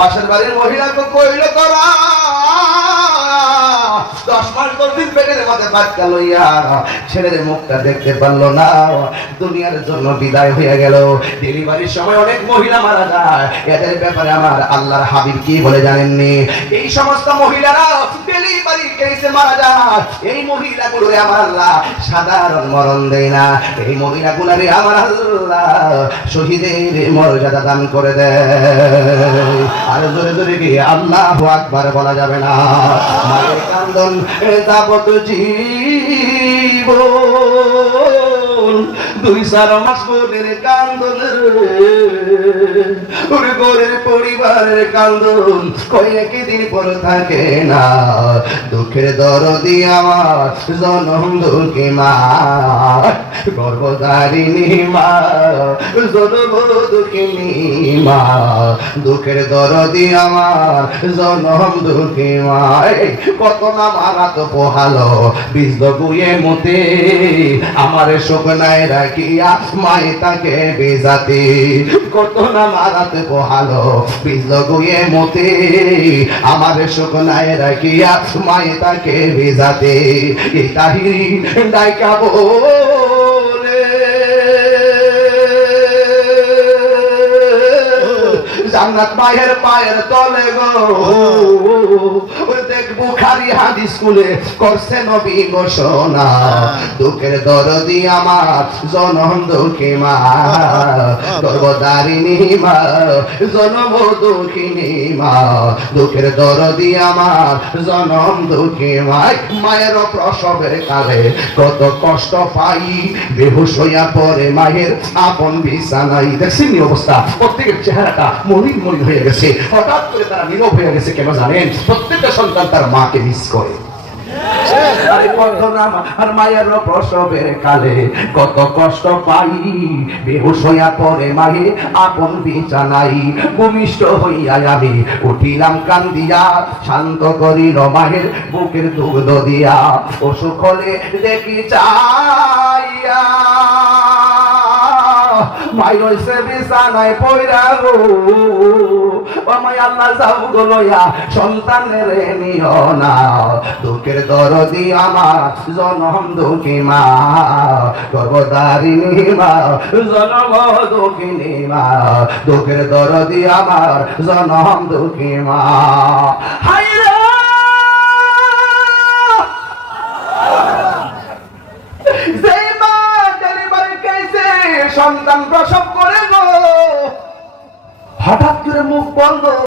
পাশের বাড়ির মহিলাকে কইল তোরা 10 মাস 10 দিন পেটের মধ্যে বাচ্চা লইয়া ছেলের মুখটা দেখতে পারলো না, দুনিয়ার জন্য বিদায় হয়ে গেল। ডেলিভারির সময় অনেক মহিলা মারা যায়, এদের ব্যাপারে আমার আল্লাহর হাবিব কি বলে জানেননি? এই সমস্ত মহিলারা ডেলিভারি কেসে মারা যায়, এই মহিলাগুলোরে আমার আল্লাহ সাধারণ মরণ দেয় না, এই মহিলাগুলোরে আমার আল্লাহ শহীদের মর্যাদা দান করে দেয়। আর জোরে জোরে গিয়ে আল্লাহু আকবার বলা যাবে না। মায়ের কান্দন যাবত জীবন 2-4 মাস পরের কান্দন ওরে ঘরের পরিবারের কান্দন কয়েক দিন পর থাকে না। দুঃখের দরদি আমার জনম দুঃখী মা, গর্ভধারিণী মা, জনম দুঃখিনী মা, দুঃখের দরদি আমার জনম দুঃখী মা। কত না মারা তো পোহালো বীজ গুয়ে মতে, আমার শুকনায় রাখিয়া মায়ে তাকে বেজাতে, কত না মারাতে পোহালো বীজ গুয়ে মতে, আমার শুকনায় রাখিয়া মায়ে তাকে বেজাতে। এই তাহিরি ডাইকা বলে জান্নাত মায়ের পায়ের তলে গো, দেখ বুখারী হাদিস স্কুলে করছে নবী ঘোষণা, দুঃখের দরদি আমার জনম দুঃখী মা, গর্ভধারিণী মা, জনম দুঃখিনী মা, দুঃখের দরদি আমার জনম দুঃখী মা। মায়ের প্রসবের কালে কত কষ্ট পাই, বেহুশ হইয়া পড়ে মায়ের আপন বিছানায়। দেখছেন অবস্থা, প্রত্যেকের চেহারাটা মলিন মলিন হয়ে গেছে, হঠাৎ করে তারা নীরব হয়ে গেছে। কেন জানেন? প্রত্যেকটা সন্তান তার মাকে মিস করে। আর মায়ের প্রসবের কালে কত কষ্ট পাই, বেহুশ হইয়া পড়ে মায়ে আপন বিছানায়, ভূমিষ্ঠ হইয়া আমি উঠিলাম কান্দিয়া, শান্ত করিল মায়ের বুকের দুগ্ধ দিয়া, অসুখ হলে দেখি চাইয়া মাই রইছে বিছানায় পইরা গো, আমায় আল্লাহ যাও গো লইয়া সন্তানের নিও না, দুঃখের দরদি আমার জনম দুঃখী মা, গর্ভধারিণী মা, জনম দুঃখিনী মা, দুঃখের দরদি আমার জনম দুঃখী মা। হায়রে যেই মা ডেলিভারি কেসে সন্তান প্রসব করে গো, হঠাৎ করে মুখ বন্ধ।